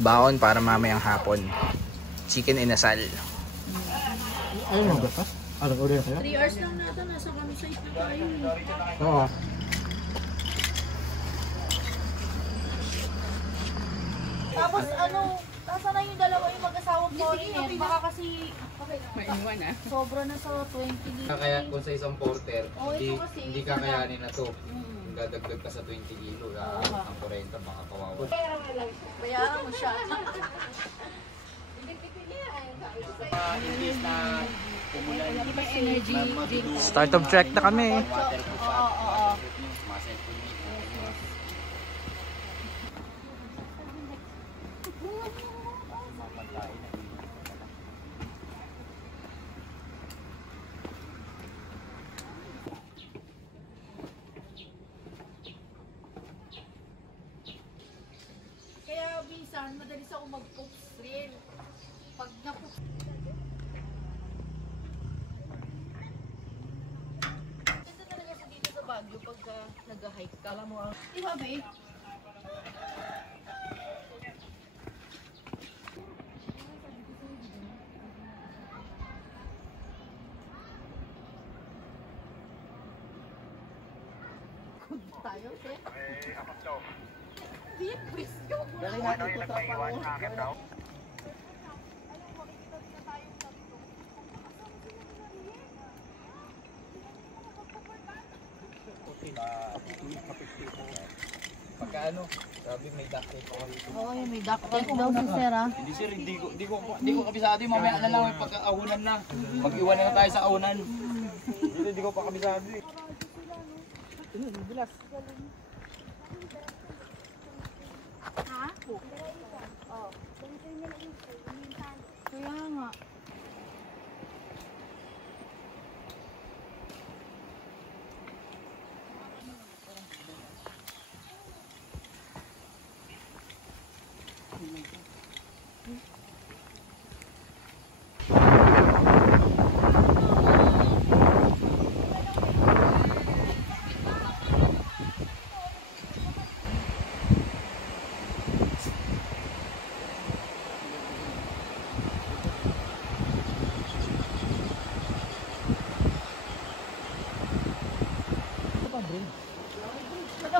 baon para mamayang hapon. Chicken inasal. Ayun mo ba? Order kayo? 3 hours lang natin, nasa kami site na tayo. Oo. Tapos ano, nasa na yung dalawa yung mag-asawang foreigner. Baka kasi Mainwan ah. sobra na sa 20 liters. Kaya kung sa isang porter, Oh, ito kasi, hindi ito kakayanin na to. Kung dadagdag ka sa 20 kilo, ang 40 baka kawawa. Bayaran mo siya. Energy drink. Start of trek na kami. Oo. Kaya minsan, madalis ako mag-cooks rin. Pag na-cooks, ganda talaga sa dito sa Baguio pagka nag-hike ka. Alam mo ang... Di ba, babe? Tayo, sir? Di, quiz ko. Dali natin ito sa pang. Pagka ano, sabi may duct tape ako dito. Oo, yung may duct tape daw si sir, ah. Hindi sir, hindi ko kabisado yung mamaya na lang may pagka-aunan na. Mag-iwan na tayo sa aunan. Hindi ko pa kabisado eh. Ha? Kaya nga.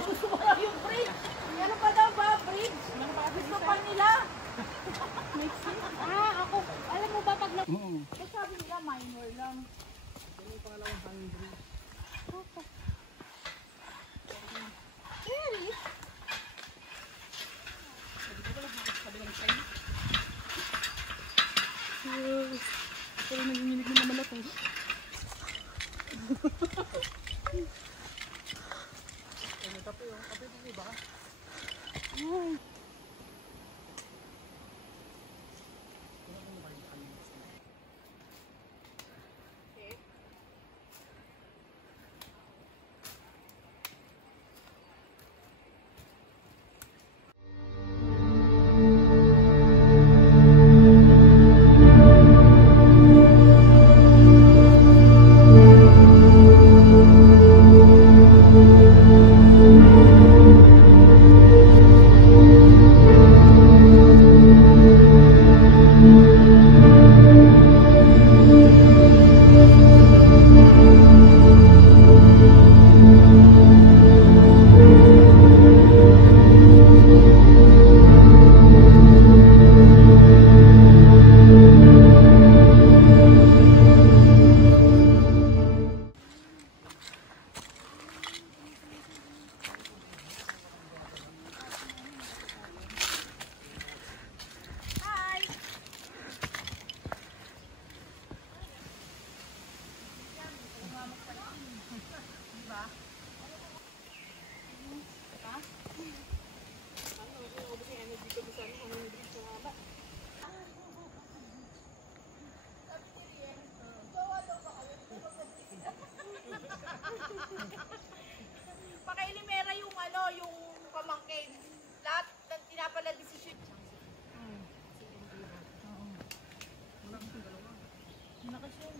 Gusto mo lang yung bridge. Ano pa daw ba, bridge? Gusto pa nila. Ako, alam mo ba pag sabi nila minor lang. Ano yung pangalawang hanging bridge? Really? Pero nanginginig na naman ako. Pakailimera yung ano, yung pamangkin. Lahat ng tinapala decision. Malakas yun.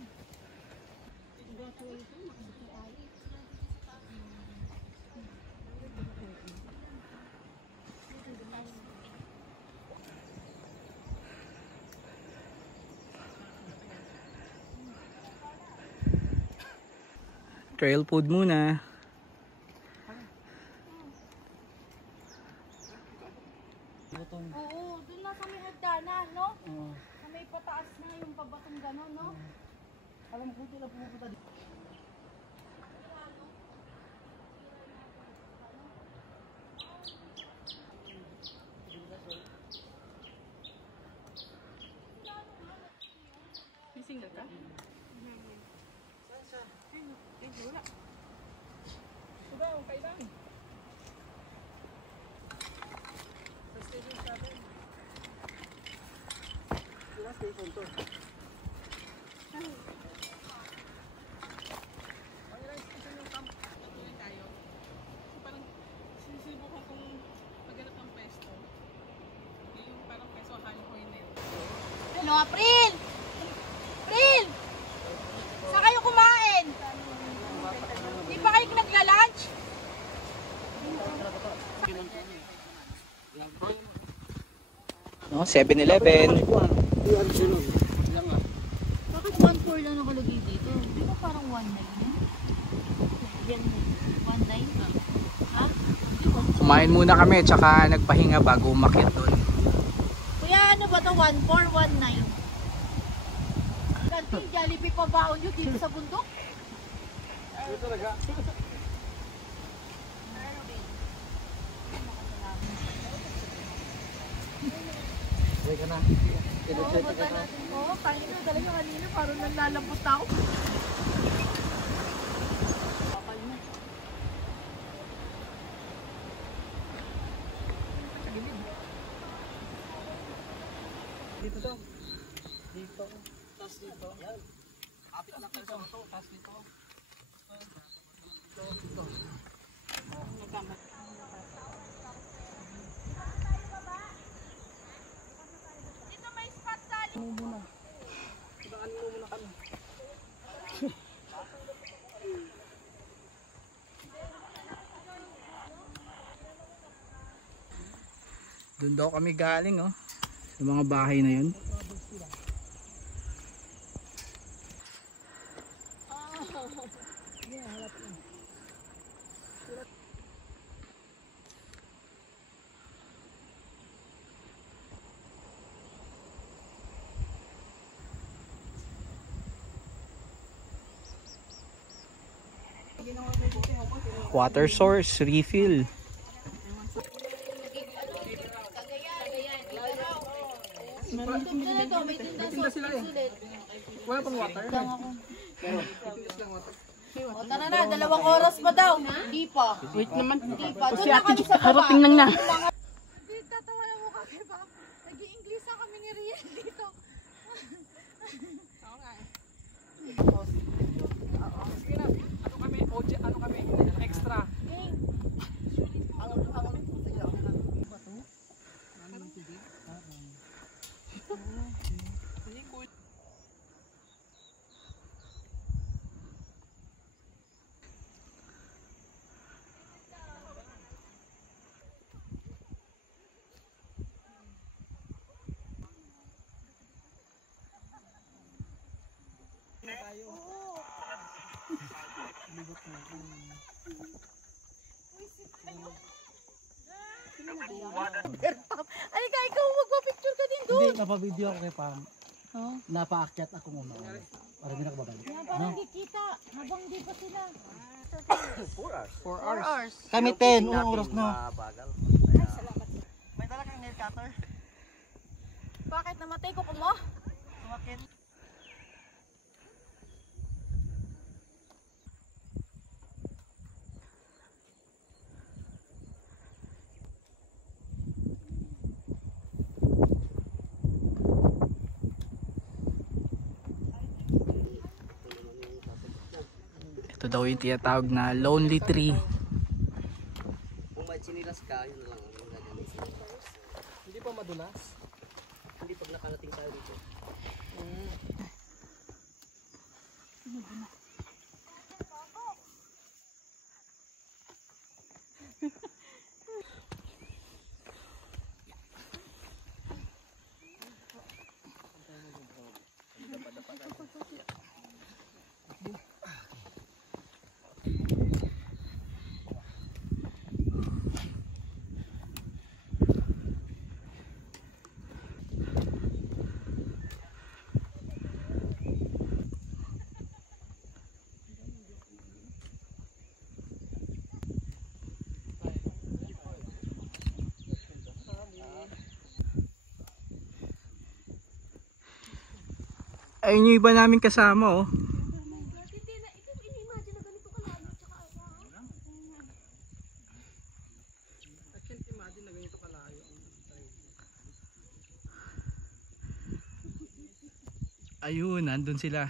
Trail food muna. Oo, dun na sa may hagdanan, no? Sa may pataas na yung pabatong gano'n, no? Alam ko dito na pumunta dito. May single ka? Wala. Diba, okay lang. Parang sinusubukan kong maghanap ng pesto. Yung parang pesto akala ko yun. Ano, April! April! Saan kayo kumain? Di ba kayo nagla-lunch? No, 7-Eleven. Bakit 1.4 lang nakalagay dito? Di ba parang 1.9 yan? 1.9? Ha? Kumain muna kami tsaka nagpahinga bago umakyat doon. Kuya, ano ba ito? 1.4, 1.9? Kanting Jollibee pa baon nyo dito sa bundok? Ito talaga. Uy ka na. Oo, bata natin ko. Kaya na talaga kanina parang nanlalambot ako. Dito daw. Dito. Tapos dito. Yan. Kapit lang tayo sa ito. Tapos dito. Dito. Dito. Dito may spot sa Muna. Daan mo muna kami. Doon daw kami galing, oh. Sa mga bahay na yun. Water source, refill. tinda na to, may tinda sa ulit. Wala pang water. Lang ako. O tara na, 2 oras pa daw. Hindi pa. Wait naman. Hindi pa. Doon na kami sa baba. Harating lang na. Tatawa lang mo kami ba? Nag-i-English na kami ni Rian dito. Ano kami? Extra. Ay, ikaw magpa-picture ka din doon. Hindi, napavideo ako kay Pam. Oh. Napaakyat ako muna. Para hindi nakababalik. Yan, parang kikita. Habang di pa sila. 4 hours. Kami 10, unang oras na. May dala kang nail cutter? Bakit namatay ko mo? Bakit? Ito daw yung tinatawag na lonely tree. Kung may chinilas ka, yun na lang ang gagamitin. Hindi pa madulas. Hindi pag nakarating tayo dito. Ayun yung iba namin kasama oh. Ayun, nandun sila.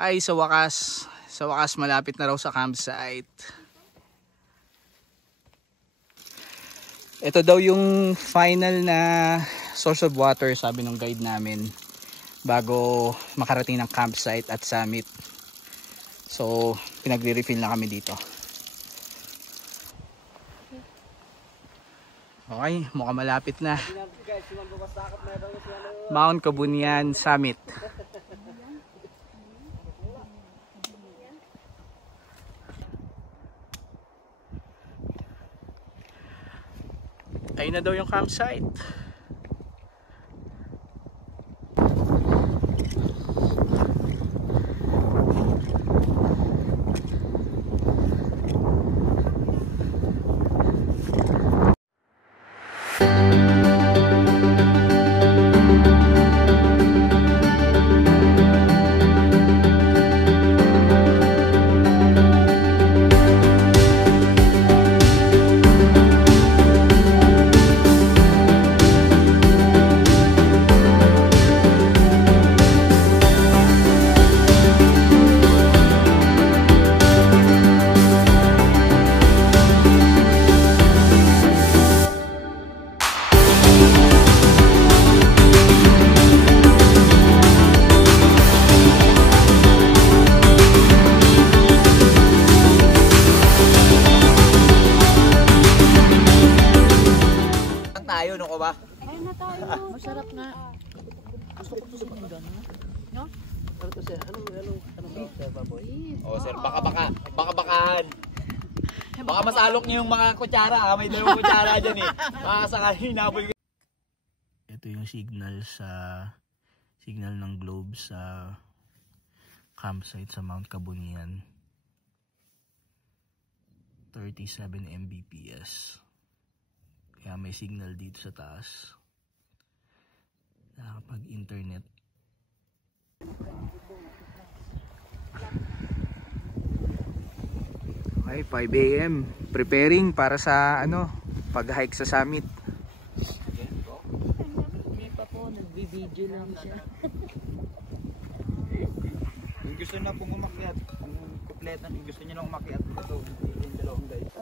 Ay, sa wakas malapit na raw sa campsite. Ito daw yung final na source of water, sabi ng guide namin, bago makarating ng campsite at summit. So, pinagre-refill na kami dito. Okay, mukhang malapit na. Mount Kabunian Summit. Ayun na daw yung campsite. Masarap nga. Oh sir, baka-bakahan. Baka masalok niyo yung mga kutsara ha. May dalawang kutsara dyan eh. Baka sakali hinabol ko. Ito yung signal ng globe sa campsite sa Mount Kabunian. 37 Mbps. Kaya may signal dito sa taas. Nakakapag-internet. Okay, 5 AM. Preparing para sa pag-hike sa summit. Hindi pa po, nagbibideo lang siya. Yung gusto na pong umakyat, ang kupletan, yung gusto niyo lang umakyat, ito, yung dalawang guys.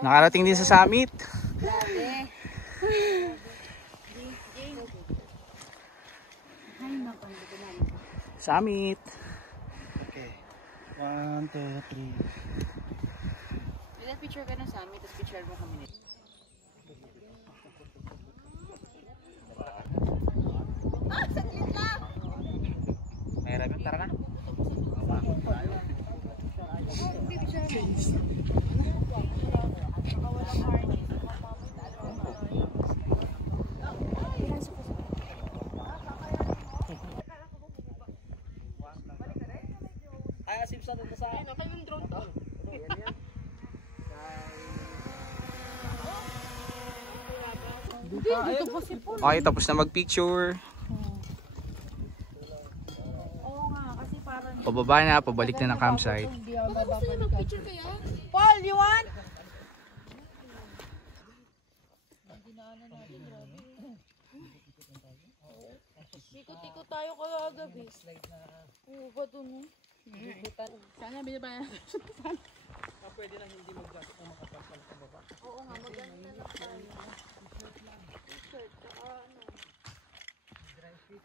Nakarating din sa summit. Summit. Okay. 1, 2, 3. Ilan picture ka ng summit, tapos picture mo kami nito. Mahirap yung tara na. Ay, asim sa doon sa... Ayun, kayo yung drone to. Okay, tapos na mag-picture. Oo nga, kasi parang... Pababa na, pabalik na ng campsite. Mag-picture kaya? Paul, you want? Dinaanan natin, grabe. Ikot-ikot tayo kagabi. Oo, ba doon? Sana binaba na. Pwede na hindi mag-jacket kung makapagpal sa baba. Oo nga, maganda na lang tayo. T-shirt, tsaka ano. Dry fit.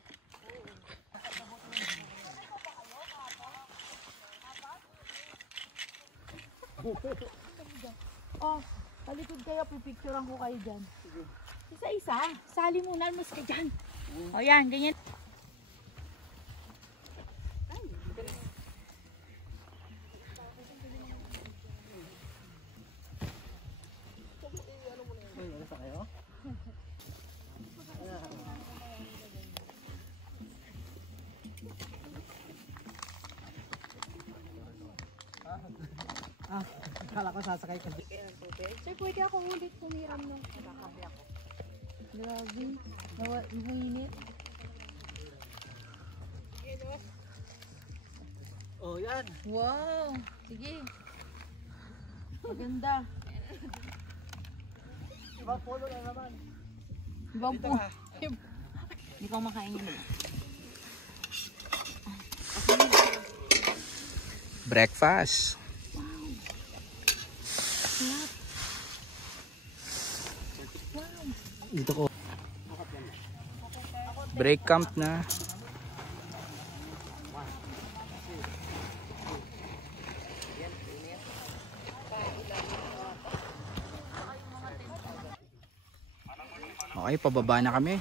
Oh, palikod kayo, pipicturean ko kayo dyan. Isa-isa. Sali muna, almas ka dyan. O yan, ganyan. Kala ko sasakay ka. Sir, pwede ako ulit tumiram nung nakakabi ako. Grabe. Nawainit. Oh, yan. Wow. Sige. Maganda. Iba polo na naman. Ibang po. Hindi ko makain yun. Breakfast. Dito ko. Break camp na. Okay, pababa na kami.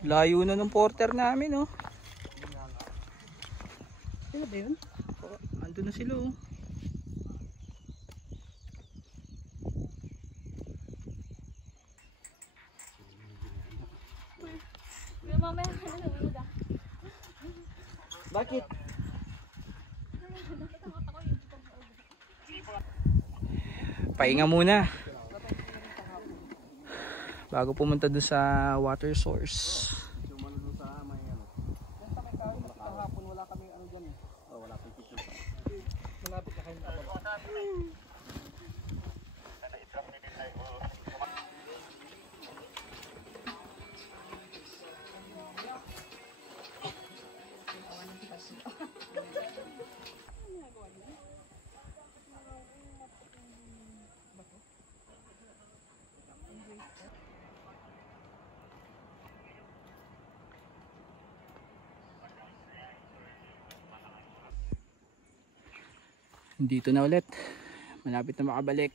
Layo na ng porter namin, oh. Ano ba yun? Oh, andun na sila, oh. Mamaya ka na nalulog ah. Bakit? Pahinga muna bago pumunta doon sa water source. Kahapon wala kami ano dyan eh. Oh, wala kami picture. Malapit na kayo na ako. Dito na ulit, malapit na makabalik.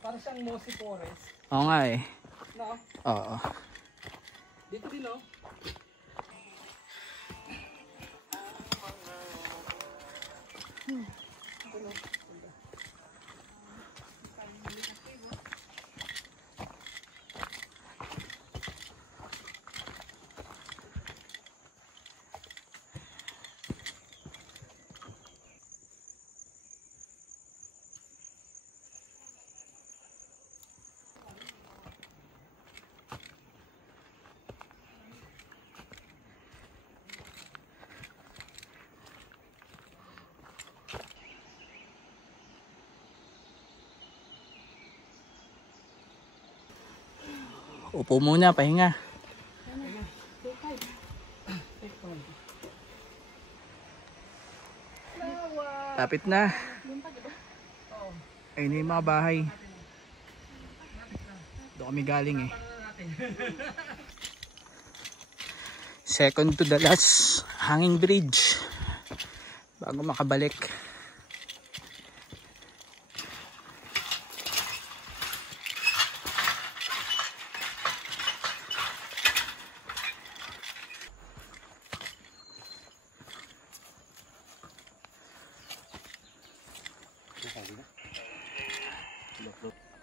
Para siyang mossy forest. Oo nga eh. No? Oo. Dito din oh. Upo muna, pahinga. Tapit na. Ayun na yung mga bahay. Doon kami galing eh. Second to the last hanging bridge bago makabalik.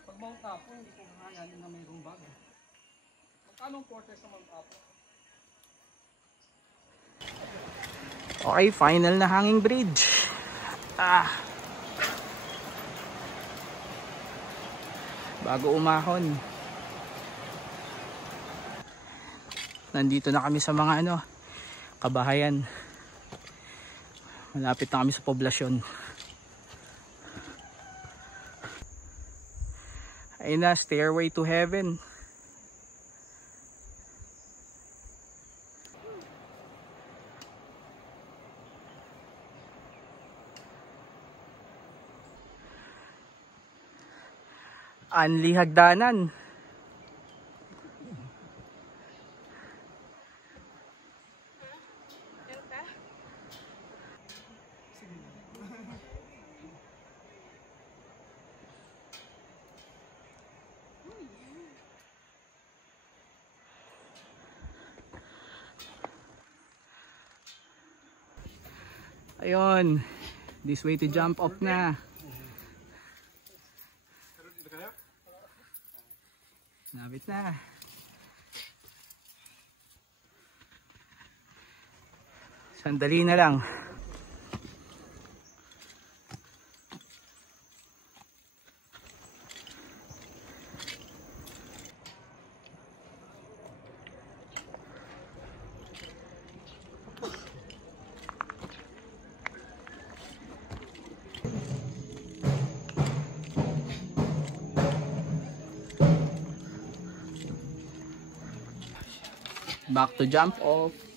Pag Mount Apo, hindi ko kakayanin na mayroong bago. Magkano ang porter sa Mount Apo? Okay, final na hanging bridge. Bago umahon. Nandito na kami sa mga ano, kabahayan. Malapit na kami sa poblasyon. Ayun na, stairway to heaven. Anli hagdanan. Ayun, this way to jump off na. Nabit na. Sandali na lang. Back to jump off.